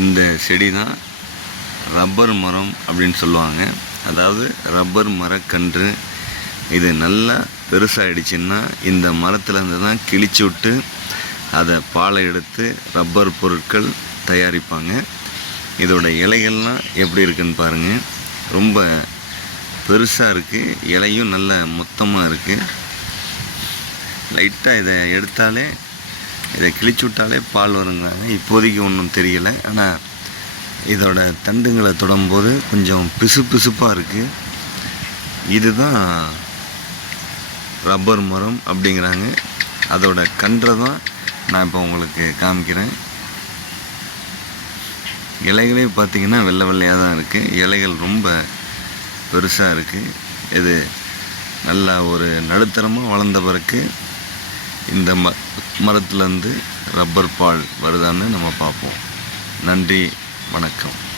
இந்த செடி தான் ரப்பர் மரம் அப்படின்னு சொல்லுவாங்க. அதாவது ரப்பர் மரக்கன்று. இது நல்லா பெருசாகிடுச்சின்னா இந்த மரத்துலேருந்து தான் கிழிச்சு விட்டு அதை பாலை எடுத்து ரப்பர் பொருட்கள் தயாரிப்பாங்க. இதோட இலைகள்லாம் எப்படி இருக்குன்னு பாருங்கள் ரொம்ப பெருசாக இருக்குது இலையும் நல்ல மொத்தமாக இருக்குது லைட்டாக இதை எடுத்தாலே இதை கிழிச்சு விட்டாலே பால் வருங்கிறாங்க. இப்போதைக்கு ஒன்றும் தெரியலை. ஆனால் இதோட தண்டுங்களை தொடும்போது கொஞ்சம் பிசு பிசுப்பாக இருக்குது இதுதான் ரப்பர் மரம் அப்படிங்கிறாங்க. அதோட கன்றை தான் நான் இப்போ உங்களுக்கு காமிக்கிறேன். இலைகளே பார்த்தீங்கன்னா வெள்ளை வெள்ளையாக தான் இருக்குது இலைகள் ரொம்ப பெருசாக இருக்குது இது நல்லா ஒரு நடுத்தரமாக வளர்ந்த பிறகு இந்த ம மரத்துலேருந்து ரப்பர் பால் வருதான்னு நம்ம பார்ப்போம். நன்றி வணக்கம்.